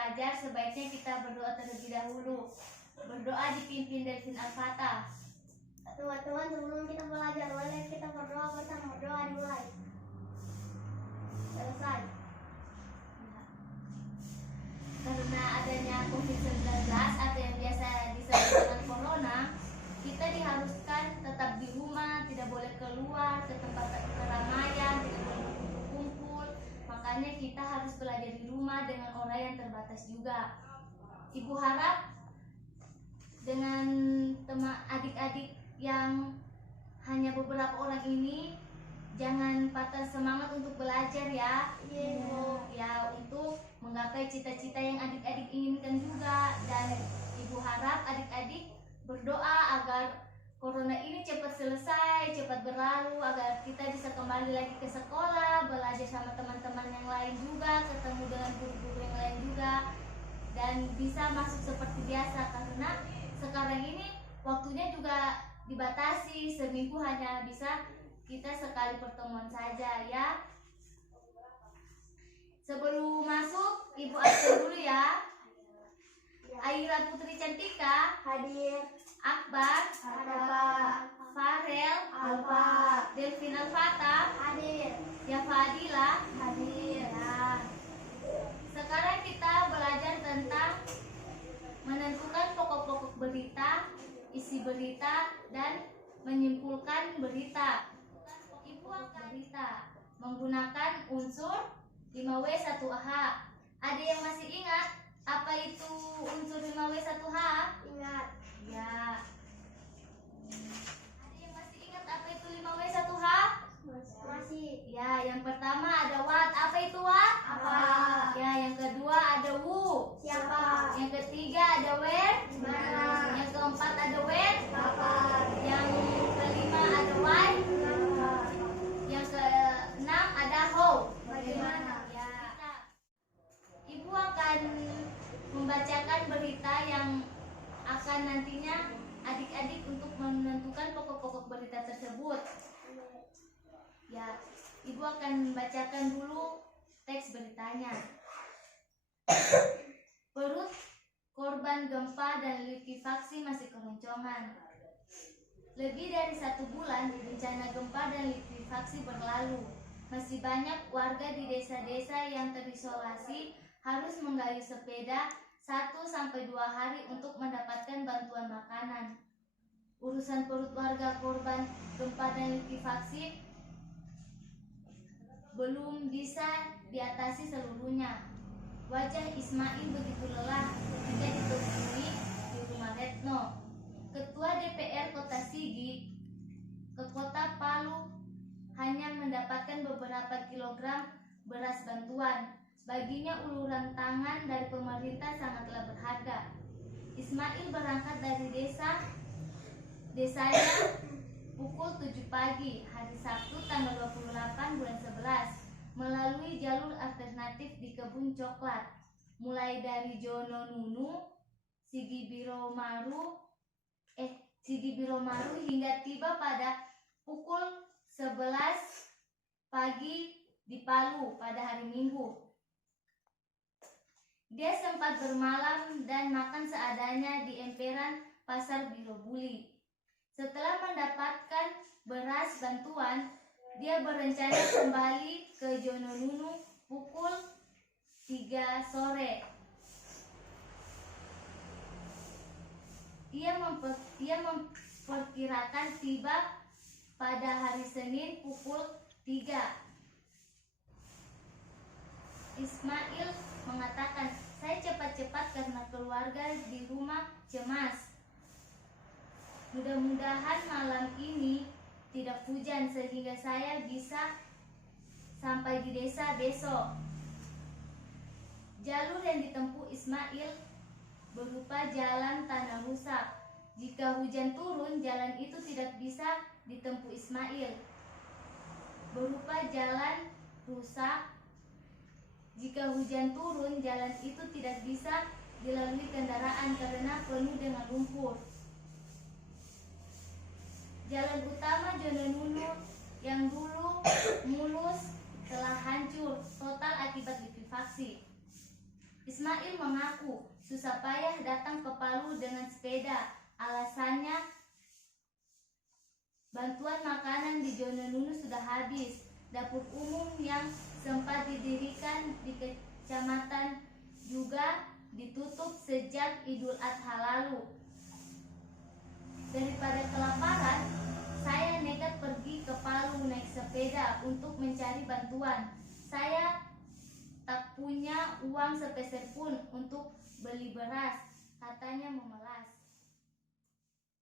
belajar, sebaiknya kita berdoa terlebih dahulu. Berdoa dipimpin Delvin Al-Fatah. Teman-teman, sebelum kita belajar, boleh kita berdoa bersama. Doa dimulai. Selesai. Karena adanya COVID-19 atau yang biasa disebut dengan corona, kita diharuskan tetap di rumah, tidak boleh keluar ke tempat keramaian, tidak boleh berkumpul. Makanya kita harus belajar di rumah dengan orang yang terbatas juga. Ibu harap dengan teman adik-adik yang hanya beberapa orang ini jangan patah semangat untuk belajar ya. Ya, untuk menggapai cita-cita yang adik-adik inginkan juga. Dan ibu harap adik-adik berdoa agar corona ini cepat selesai, cepat berlalu, agar kita bisa kembali lagi ke sekolah, belajar sama teman-teman yang lain juga, ketemu dengan guru-guru yang lain juga, dan bisa masuk seperti biasa. Karena sekarang ini waktunya juga dibatasi, seminggu hanya bisa kita sekali pertemuan saja ya. Sebelum masuk, Ibu absen dulu ya. Aira Putri Cantika Hadir. Akbar Ada. Farel Alfa. Delvin Al-Fatah Hadir. ya, Fadila Hadir. ya. Sekarang kita belajar tentang menentukan pokok-pokok berita, isi berita, dan menyimpulkan berita. Ibu akan berita menggunakan unsur 5W1H. Ada yang masih ingat apa itu unsur 5W1H? Ingat. Ya. Ada yang masih ingat apa itu 5W1H? Masih. Ya, yang pertama ada what. Apa itu what? Apa? Ya, yang kedua ada who. Siapa? Yang ketiga ada where. Mana? Yang keempat ada when. Kapan? Yang kelima ada why. Kenapa? Yang keenam ada how. Bagaimana? Ya. Ibu akan membacakan berita yang akan nantinya adik-adik untuk menentukan pokok-pokok berita tersebut. Ya, Ibu akan membacakan dulu teks beritanya. Perut korban gempa dan likuifaksi masih keroncongan. Lebih dari 1 bulan bencana gempa dan likuifaksi berlalu. Masih banyak warga di desa-desa yang terisolasi harus menggayu sepeda 1-2 hari untuk mendapatkan bantuan makanan. Urusan perut warga korban gempa dan likuifaksi belum bisa diatasi seluruhnya. Wajah Ismail begitu lelah ketika ditemui di rumah Retno, Ketua DPR Kota Sigi, ke Kota Palu hanya mendapatkan beberapa kilogram beras bantuan. Baginya uluran tangan dari pemerintah sangatlah berharga. Ismail berangkat dari desanya pukul 7 pagi hari Sabtu tanggal 28 bulan 11 melalui jalur alternatif di kebun coklat, mulai dari Jononunu, Sigi Biromaru hingga tiba pada pukul 11 pagi di Palu pada hari Minggu. Dia sempat bermalam dan makan seadanya di emperan Pasar Birobuli. Setelah mendapatkan beras bantuan, dia berencana kembali ke Jononunu pukul 3 sore. Ia memperkirakan tiba pada hari Senin pukul 3. Ismail mengatakan, "Saya cepat-cepat karena keluarga di rumah cemas. Mudah-mudahan malam ini tidak hujan sehingga saya bisa sampai di desa besok." Jalur yang ditempuh Ismail berupa jalan tanah rusak. Jika hujan turun, jalan itu tidak bisa ditempuh Ismail. Berupa jalan rusak. Jika hujan turun, jalan itu tidak bisa dilalui kendaraan karena penuh dengan lumpur. Jalan utama Jononunu yang dulu mulus telah hancur total akibat likuifaksi. Ismail mengaku susah payah datang ke Palu dengan sepeda. Alasannya bantuan makanan di Jononunu sudah habis. Dapur umum yang sempat didirikan di kecamatan juga ditutup sejak Idul Adha lalu. Daripada kelaparan, saya nekat pergi ke Palu naik sepeda untuk mencari bantuan. Saya tak punya uang sepeser pun untuk beli beras, katanya memelas.